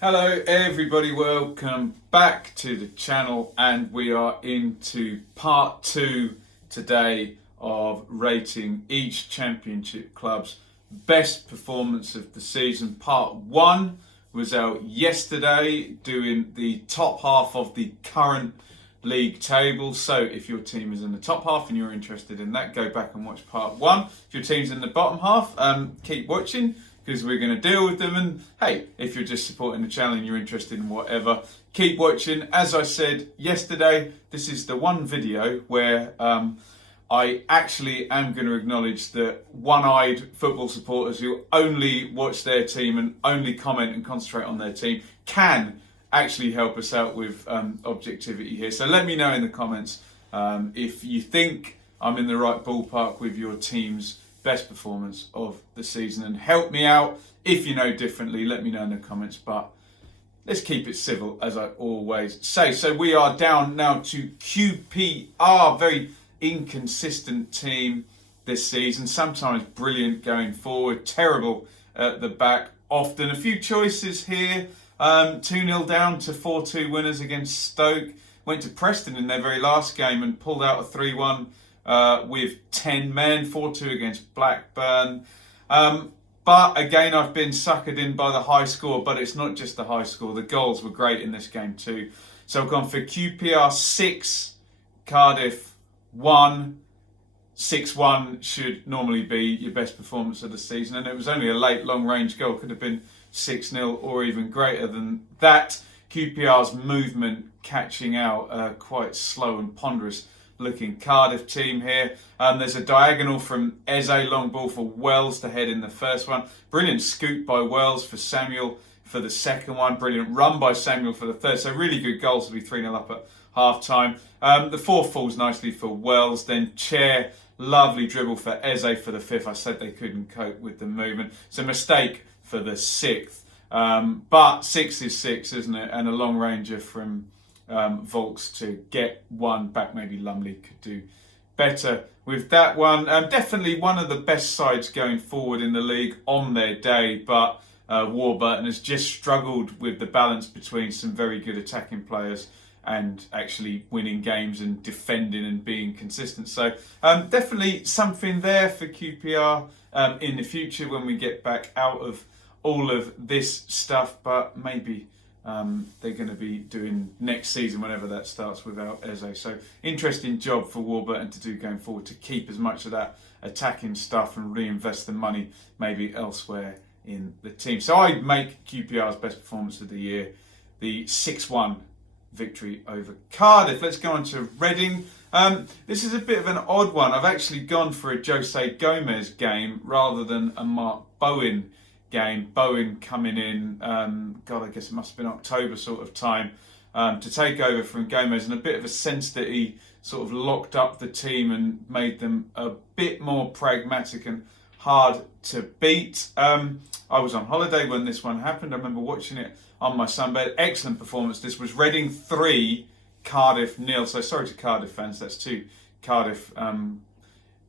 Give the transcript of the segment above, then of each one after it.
Hello everybody, welcome back to the channel, and we are into part 2 today of rating each championship club's best performance of the season. Part 1 was out yesterday, doing the top half of the current league table. So if your team is in the top half and you're interested in that, go back and watch part 1. If your team's in the bottom half, keep watching, because we're going to deal with them. And hey, if you're just supporting the channel and you're interested in whatever, keep watching. As I said yesterday, this is the one video where I actually am going to acknowledge that one-eyed football supporters who only watch their team and only comment and concentrate on their team can actually help us out with objectivity here. So let me know in the comments if you think I'm in the right ballpark with your team's best performance of the season, and help me out. If you know differently, let me know in the comments, but let's keep it civil, as I always say. So we are down now to QPR, very inconsistent team this season, sometimes brilliant going forward, terrible at the back often. A few choices here, 2-0 down to 4-2 winners against Stoke, went to Preston in their very last game and pulled out a 3-1 with 10 men, 4-2 against Blackburn. But again, I've been suckered in by the high score, but it's not just the high score. The goals were great in this game too. So I've gone for QPR 6, Cardiff 1. 6-1 should normally be your best performance of the season, and it was only a late long-range goal. Could have been 6-0 or even greater than that. QPR's movement catching out, quite slow and ponderous looking Cardiff team here. There's a diagonal from Eze, long ball for Wells to head in the first one. Brilliant scoop by Wells for Samuel for the second one. Brilliant run by Samuel for the third. So really good goals to be 3-0 up at half time. The fourth falls nicely for Wells. Then Chair, lovely dribble for Eze for the fifth. I said they couldn't cope with the movement. It's a mistake for the sixth. But 6 is 6, isn't it? And a long ranger from Volks to get one back. Maybe Lumley could do better with that one. Definitely one of the best sides going forward in the league on their day, but Warburton has just struggled with the balance between some very good attacking players and actually winning games and defending and being consistent. So definitely something there for QPR in the future when we get back out of all of this stuff, but maybe they're going to be doing next season, whenever that starts, without Eze. So interesting job for Warburton to do going forward, to keep as much of that attacking stuff and reinvest the money maybe elsewhere in the team. So I make QPR's best performance of the year the 6-1 victory over Cardiff. Let's go on to Reading. This is a bit of an odd one. I've actually gone for a Jose Gomez game rather than a Mark Bowen game. Bowen coming in, I guess it must have been October sort of time, to take over from Gomez, and a bit of a sense that he sort of locked up the team and made them a bit more pragmatic and hard to beat. I was on holiday when this one happened. I remember watching it on my sunbed. Excellent performance. This was Reading 3, Cardiff 0. So sorry to Cardiff fans, that's 2 Cardiff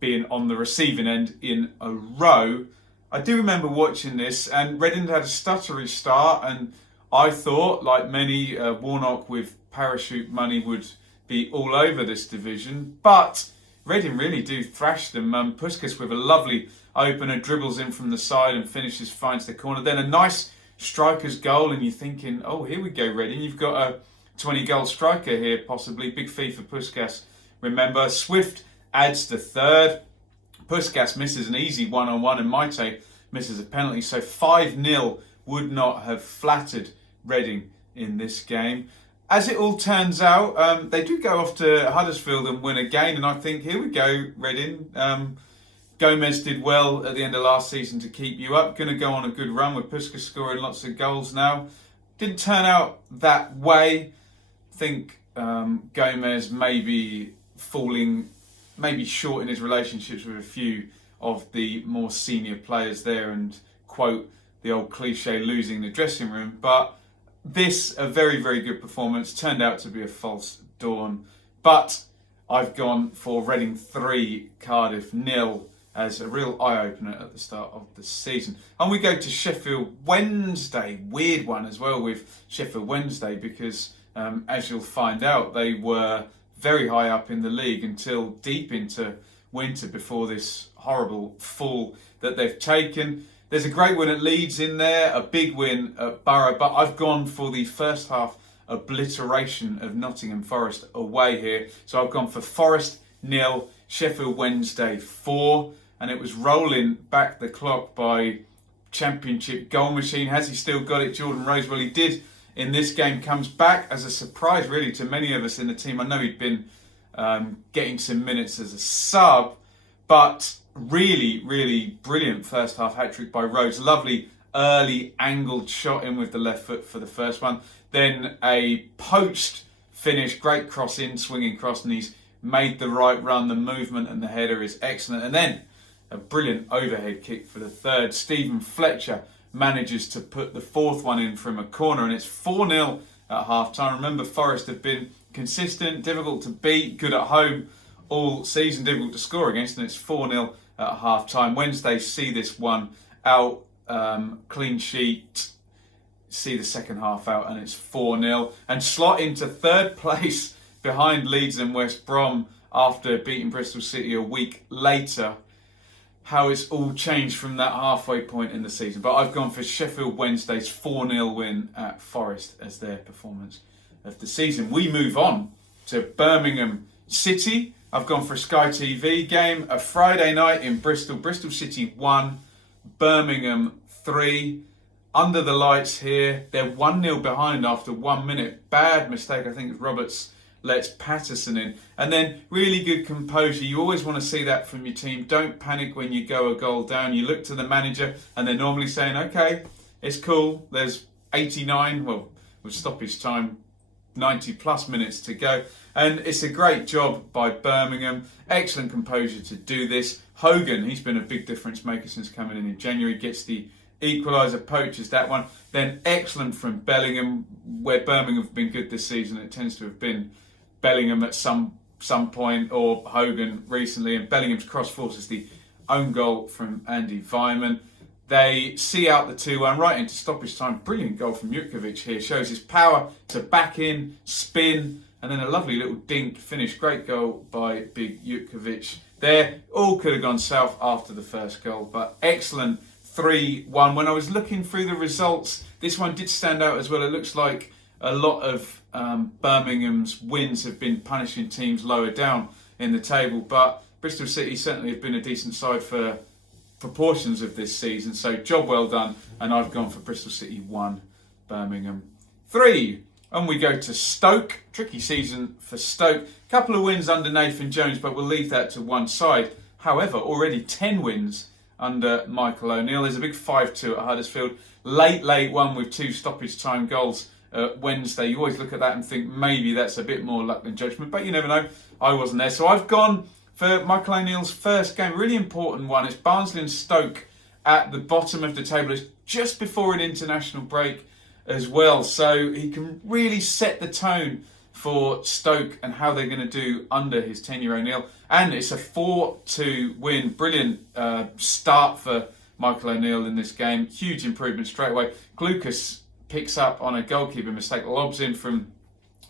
being on the receiving end in a row. I do remember watching this, and Reading had a stuttery start, and I thought, like many, Warnock with parachute money would be all over this division, but Reading really do thrash them. Puskas with a lovely opener, dribbles in from the side and finishes, finds the corner. Then a nice striker's goal, and you're thinking, oh, here we go, Reading. You've got a 20-goal striker here, possibly. Big fee for Puskas. Remember, Swift adds the third. Puskas misses an easy one-on-one, and Maite misses a penalty. So 5-0 would not have flattered Reading in this game. As it all turns out, they do go off to Huddersfield and win again, and I think, here we go, Reading. Gomez did well at the end of last season to keep you up. Going to go on a good run with Puskas scoring lots of goals now. Didn't turn out that way. I think Gomez maybe falling short in his relationships with a few of the more senior players there, and quote the old cliche, losing the dressing room. But this, a very, very good performance, turned out to be a false dawn. But I've gone for Reading 3, Cardiff 0 as a real eye-opener at the start of the season. And we go to Sheffield Wednesday, weird one as well with Sheffield Wednesday, because as you'll find out, they were very high up in the league until deep into winter before this horrible fall that they've taken. There's a great win at Leeds in there, a big win at Borough, but I've gone for the first half obliteration of Nottingham Forest away here. So I've gone for Forest 0, Sheffield Wednesday 4, and it was rolling back the clock by Championship goal machine. Has he still got it? Jordan Rose. Well, he did in this game. Comes back as a surprise, really, to many of us in the team. I know he'd been getting some minutes as a sub, but really, really brilliant first half hat-trick by Rose. Lovely early angled shot in with the left foot for the first one. Then a poached finish, great cross in, swinging cross, and he's made the right run. The movement and the header is excellent. And then a brilliant overhead kick for the third. Stephen Fletcher manages to put the fourth one in from a corner, and it's 4-0 at half-time. Remember, Forest have been consistent, difficult to beat, good at home all season, difficult to score against, and it's 4-0 at half-time. Wednesday see this one out, clean sheet, see the second half out, and it's 4-0, and slot into third place behind Leeds and West Brom after beating Bristol City a week later. How it's all changed from that halfway point in the season. But I've gone for Sheffield Wednesday's 4-0 win at Forest as their performance of the season. We move on to Birmingham City. I've gone for a Sky TV game, a Friday night in Bristol. Bristol City 1, Birmingham 3. Under the lights here, they're 1-0 behind after 1 minute. Bad mistake, I think Roberts lets Patterson in. And then really good composure. You always want to see that from your team. Don't panic when you go a goal down. You look to the manager and they're normally saying, okay, it's cool. There's 89, well, with stoppage time, 90 plus minutes to go. And it's a great job by Birmingham. Excellent composure to do this. Hogan, he's been a big difference maker since coming in January, gets the equaliser, poaches that one. Then excellent from Bellingham, where Birmingham have been good this season. It tends to have been Bellingham at some point, or Hogan recently, and Bellingham's cross forces the own goal from Andy Vyman. They see out the 2-1 right into stoppage time. Brilliant goal from Jutkiewicz here. Shows his power to back in, spin, and then a lovely little dink finish. Great goal by Big Jutkiewicz there. All could have gone south after the first goal, but excellent 3-1. When I was looking through the results, this one did stand out as well. It looks like a lot of Birmingham's wins have been punishing teams lower down in the table, but Bristol City certainly have been a decent side for proportions of this season, so job well done. And I've gone for Bristol City 1, Birmingham 3. And we go to Stoke. Tricky season for Stoke. Couple of wins under Nathan Jones, but we'll leave that to one side. However, already 10 wins under Michael O'Neill. There's a big 5-2 at Huddersfield. Late one with 2 stoppage time goals Wednesday. You always look at that and think maybe that's a bit more luck than judgment, but you never know. I wasn't there. So I've gone for Michael O'Neill's first game, really important one. It's Barnsley and Stoke at the bottom of the table. It's just before an international break as well, so he can really set the tone for Stoke and how they're going to do under his tenure, O'Neill. And it's a 4-2 win. Brilliant start for Michael O'Neill in this game. Huge improvement straight away. Glucas picks up on a goalkeeper mistake, lobs in from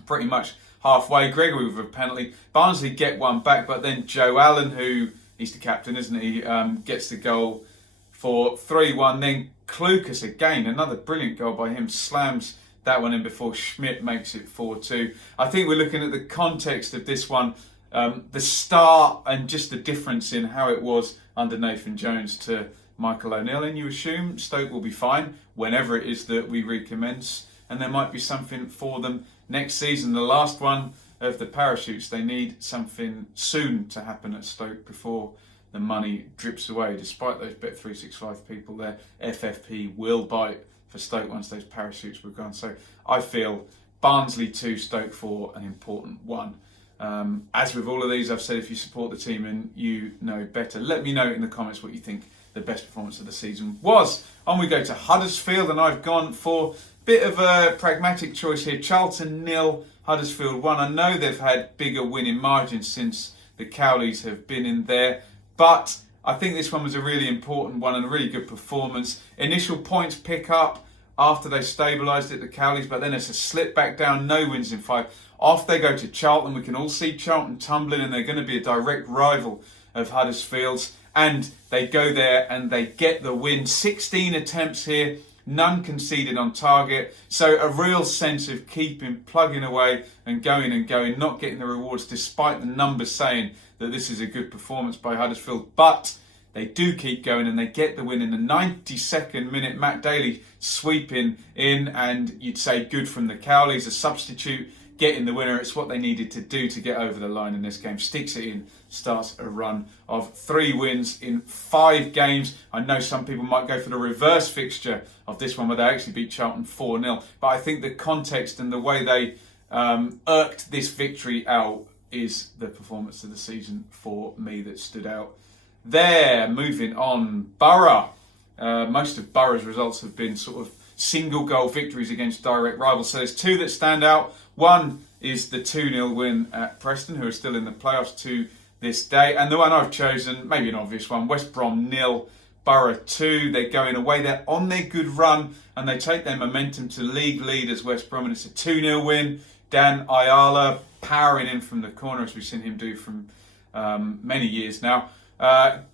pretty much halfway. Gregory with a penalty. Barnsley get one back, but then Joe Allen, who he's the captain, isn't he, gets the goal for 3-1. Then Clucas again, another brilliant goal by him, slams that one in before Schmidt makes it 4-2. I think we're looking at the context of this one, the start and just the difference in how it was under Nathan Jones to Michael O'Neill, and you assume Stoke will be fine whenever it is that we recommence, and there might be something for them next season. The last one of the parachutes, they need something soon to happen at Stoke before the money drips away. Despite those Bet365 people there, FFP will bite for Stoke once those parachutes were gone. So I feel Barnsley 2, Stoke 4, an important one. As with all of these, I've said if you support the team and you know better, let me know in the comments what you think the best performance of the season was. On we go to Huddersfield, and I've gone for a bit of a pragmatic choice here. Charlton 0, Huddersfield 1. I know they've had bigger winning margins since the Cowleys have been in there, but I think this one was a really important one and a really good performance. Initial points pick up after they stabilised it, the Cowleys, but then it's a slip back down, no wins in 5. Off they go to Charlton. We can all see Charlton tumbling, and they're going to be a direct rival of Huddersfield's. And they go there and they get the win. 16 attempts here, none conceded on target. So a real sense of plugging away and going, not getting the rewards, despite the numbers saying that this is a good performance by Huddersfield. But they do keep going and they get the win in the 92nd minute. Matt Daly sweeping in, and you'd say good from the Cowleys, a substitute, getting the winner. It's what they needed to do to get over the line in this game. Sticks it in, starts a run of 3 wins in 5 games. I know some people might go for the reverse fixture of this one where they actually beat Charlton 4-0. But I think the context and the way they irked this victory out is the performance of the season for me that stood out. There, moving on, Borough. Most of Borough's results have been sort of single goal victories against direct rivals. So there's 2 that stand out. One is the 2-0 win at Preston, who are still in the playoffs to this day. And the one I've chosen, maybe an obvious one, West Brom 0, Borough 2. They're going away. They're on their good run and they take their momentum to league leaders West Brom. And it's a 2-0 win. Dan Ayala powering in from the corner, as we've seen him do from many years now.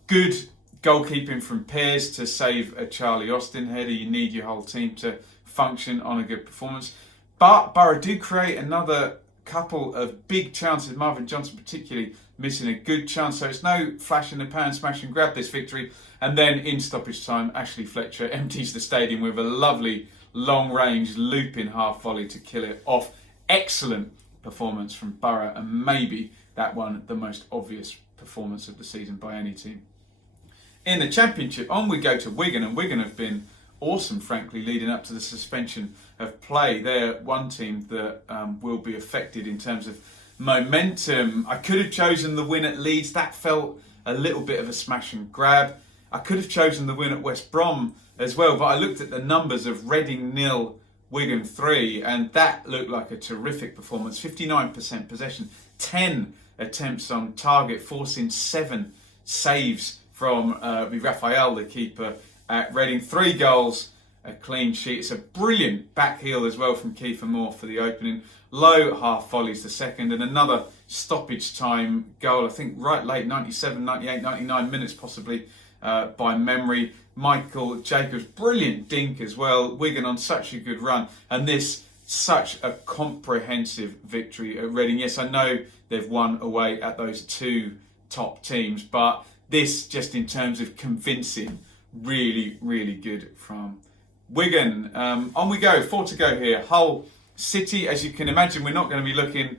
Good goalkeeping from Pears to save a Charlie Austin header. You need your whole team to function on a good performance. But Borough do create another couple of big chances. Marvin Johnson particularly missing a good chance. So it's no flash in the pan, smash and grab this victory. And then in stoppage time, Ashley Fletcher empties the stadium with a lovely long range looping half volley to kill it off. Excellent performance from Borough, and maybe that one the most obvious performance of the season by any team. In the Championship, on we go to Wigan, and Wigan have been awesome, frankly, leading up to the suspension of play. They're one team that will be affected in terms of momentum. I could have chosen the win at Leeds. That felt a little bit of a smash and grab. I could have chosen the win at West Brom as well, but I looked at the numbers of Reading 0, Wigan 3, and that looked like a terrific performance. 59% possession, 10 attempts on target, forcing 7 saves from Raphael, the keeper at Reading. 3 goals, a clean sheet. It's a brilliant back heel as well from Kiefer Moore for the opening. Low half volleys the second, and another stoppage time goal, I think right late, 97, 98, 99 minutes possibly by memory. Michael Jacobs, brilliant dink as well. Wigan on such a good run, and this such a comprehensive victory at Reading. Yes, I know they've won away at those 2 top teams, but this, just in terms of convincing, really, really good from Wigan. On we go, 4 to go here. Hull City, as you can imagine, we're not going to be looking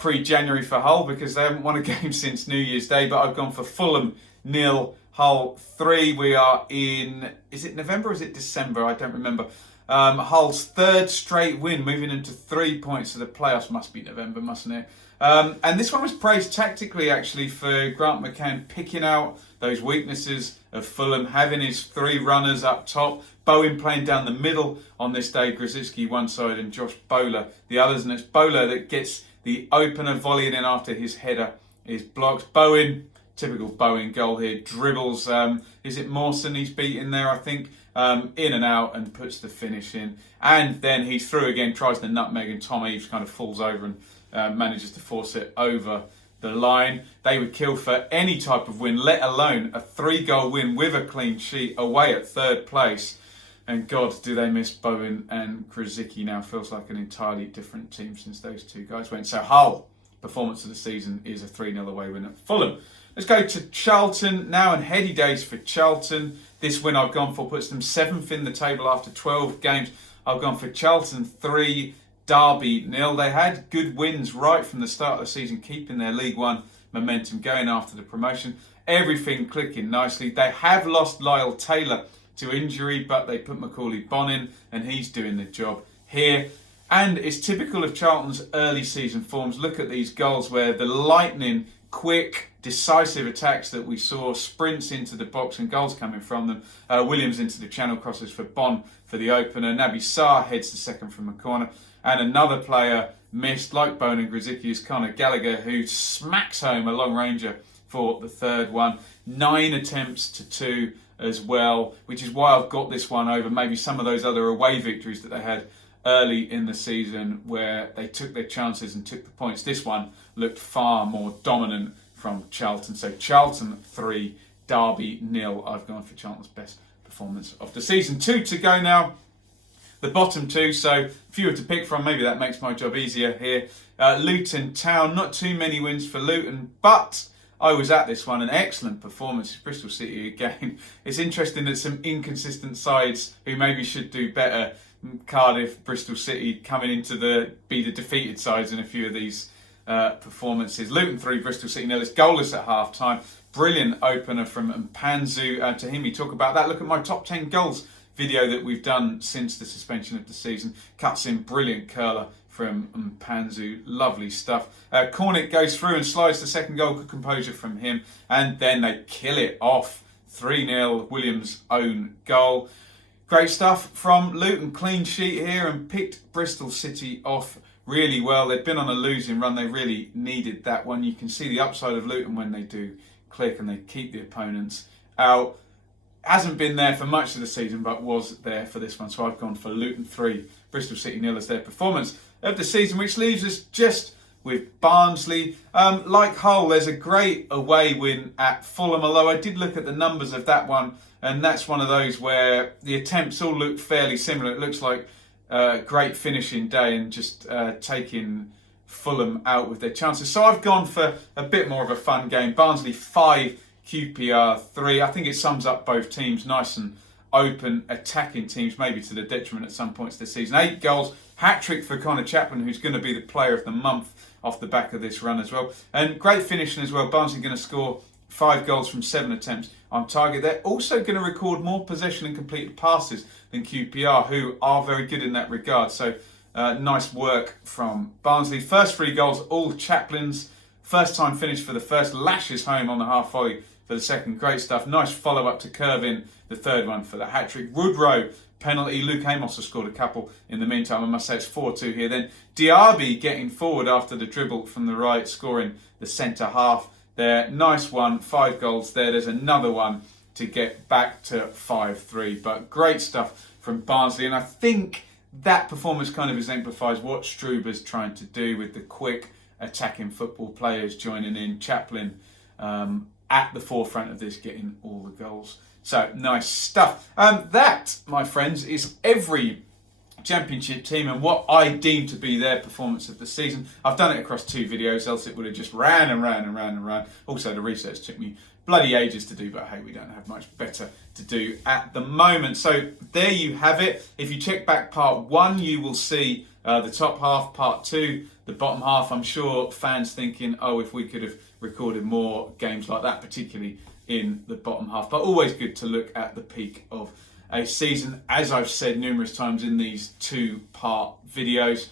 pre-January for Hull because they haven't won a game since New Year's Day, but I've gone for Fulham 0, Hull 3. We are in, is it November or is it December? I don't remember. Hull's 3rd straight win, moving into 3 points to the playoffs. Must be November, mustn't it? And this one was praised tactically, actually, for Grant McCann picking out those weaknesses of Fulham, having his 3 runners up top, Bowen playing down the middle on this day, Grzycki one side and Josh Bowler the others, and it's Bowler that gets the opener, volleying in after his header is blocked. Bowen, typical Bowen goal here, dribbles, is it Mawson he's beaten there, I think, in and out, and puts the finish in. And then he's through again, tries the nutmeg, and Tom Eaves kind of falls over and manages to force it over the line. They would kill for any type of win, let alone a 3-goal win with a clean sheet away at 3rd place. And God, do they miss Bowen and Grzycki now. Feels like an entirely different team since those 2 guys went. So Hull, performance of the season, is a 3-0 away win at Fulham. Let's go to Charlton now, and heady days for Charlton. This win I've gone for puts them 7th in the table after 12 games. I've gone for Charlton 3, Derby 0. They had good wins right from the start of the season, keeping their League One momentum going after the promotion. Everything clicking nicely. They have lost Lyle Taylor to injury, but they put Macaulay Bonne in, and he's doing the job here. And it's typical of Charlton's early season forms. Look at these goals where the lightning, quick, decisive attacks that we saw, sprints into the box and goals coming from them. Williams into the channel crosses for Bonne for the opener. Naby Sarr heads the second from a corner. And another player missed, like Bowen and Grzycki, is Conor Gallagher, who smacks home a long ranger for the third one. 9 attempts to 2 as well, which is why I've got this one over maybe some of those other away victories that they had early in the season where they took their chances and took the points. This one looked far more dominant from Charlton. So Charlton 3, Derby 0. I've gone for Charlton's best performance of the season. 2 to go now. The bottom 2, so fewer to pick from. Maybe that makes my job easier here. Luton Town, not too many wins for Luton, but I was at this one. An excellent performance. Bristol City again. It's interesting that some inconsistent sides who maybe should do better, Cardiff, Bristol City, coming into be the defeated sides in a few of these performances. Luton 3, Bristol City 0. It's goalless at half time. Brilliant opener from Mpanzu Tahimi. Talk about that. Look at my top 10 goals video that we've done since the suspension of the season. Cuts in, brilliant curler from Mpanzu. Lovely stuff. Cornick goes through and slides the second goal. Good composure from him. And then they kill it off. 3-0, Williams' own goal. Great stuff from Luton. Clean sheet here and picked Bristol City off really well. They'd been on a losing run. They really needed that one. You can see the upside of Luton when they do click and they keep the opponents out. Hasn't been there for much of the season, but was there for this one. So I've gone for Luton 3, Bristol City 0 as their performance of the season, which leaves us just with Barnsley. Like Hull, there's a great away win at Fulham, although I did look at the numbers of that one, and that's one of those where the attempts all look fairly similar. It looks like a great finishing day and just taking Fulham out with their chances. So I've gone for a bit more of a fun game. Barnsley 5, QPR 3. I think it sums up both teams. Nice and open attacking teams, maybe to the detriment at some points this season. 8 goals, hat-trick for Connor Chaplin, who's going to be the player of the month off the back of this run as well. And great finishing as well. Barnsley going to score 5 goals from 7 attempts on target. They're also going to record more possession and completed passes than QPR, who are very good in that regard. So nice work from Barnsley. First 3 goals, all Chaplin's. First time finish for the first, lashes home on the half volley for the second. Great stuff. Nice follow up to curve in the third one for the hat trick. Woodrow penalty. Luke Amos has scored a couple in the meantime. I must say it's 4-2 here. Then Diaby getting forward after the dribble from the right, scoring the centre half there. Nice one. 5 goals there. There's another one to get back to 5-3. But great stuff from Barnsley. And I think that performance kind of exemplifies what Struber's trying to do with the quick attacking football players joining in. Chaplin at the forefront of this, getting all the goals. So nice stuff. That, my friends, is every Championship team and what I deem to be their performance of the season. I've done it across 2 videos, else it would have just ran and ran and ran and ran. Also, the research took me bloody ages to do, but hey, we don't have much better to do at the moment. So there you have it. If you check back part 1, you will see the top half. Part 2, the bottom half. I'm sure fans thinking, oh, if we could have recorded more games like that, particularly in the bottom half. But always good to look at the peak of a season. As I've said numerous times in these 2-part videos,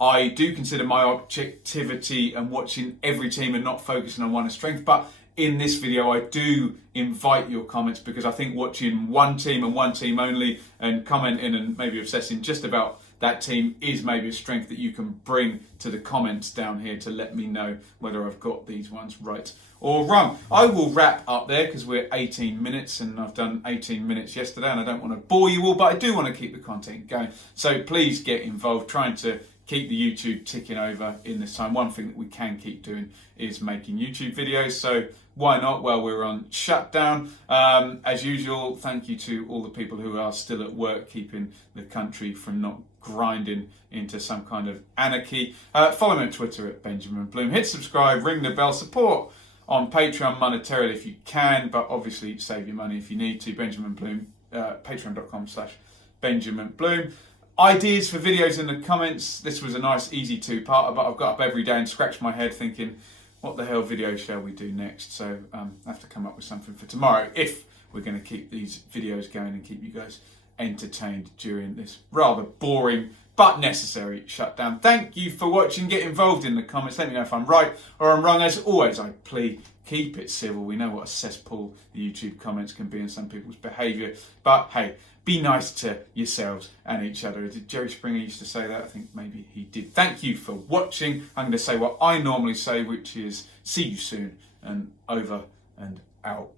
I do consider my objectivity and watching every team and not focusing on one as strength. But in this video, I do invite your comments, because I think watching one team and one team only and commenting and maybe obsessing just about that team is maybe a strength that you can bring to the comments down here to let me know whether I've got these ones right or wrong. I will wrap up there because we're 18 minutes and I've done 18 minutes yesterday and I don't want to bore you all, but I do want to keep the content going. So please get involved, trying to keep the YouTube ticking over in this time. One thing that we can keep doing is making YouTube videos, so why not while we're on shutdown? As usual, thank you to all the people who are still at work, keeping the country from not grinding into some kind of anarchy. Follow me on Twitter at Benjamin Bloom. Hit subscribe, ring the bell, support on Patreon monetarily if you can, but obviously save your money if you need to. Benjamin Bloom, patreon.com/Benjamin Bloom. Ideas for videos in the comments. This was a nice easy 2-parter, but I've got up every day and scratched my head thinking, what the hell video shall we do next? So I have to come up with something for tomorrow if we're going to keep these videos going and keep you guys entertained during this rather boring but necessary shutdown. Thank you for watching. Get involved in the comments. Let me know if I'm right or I'm wrong. As always, I plead, keep it civil. We know what a cesspool the YouTube comments can be and some people's behaviour. But hey, be nice to yourselves and each other. Did Jerry Springer used to say that? I think maybe he did. Thank you for watching. I'm going to say what I normally say, which is see you soon and over and out.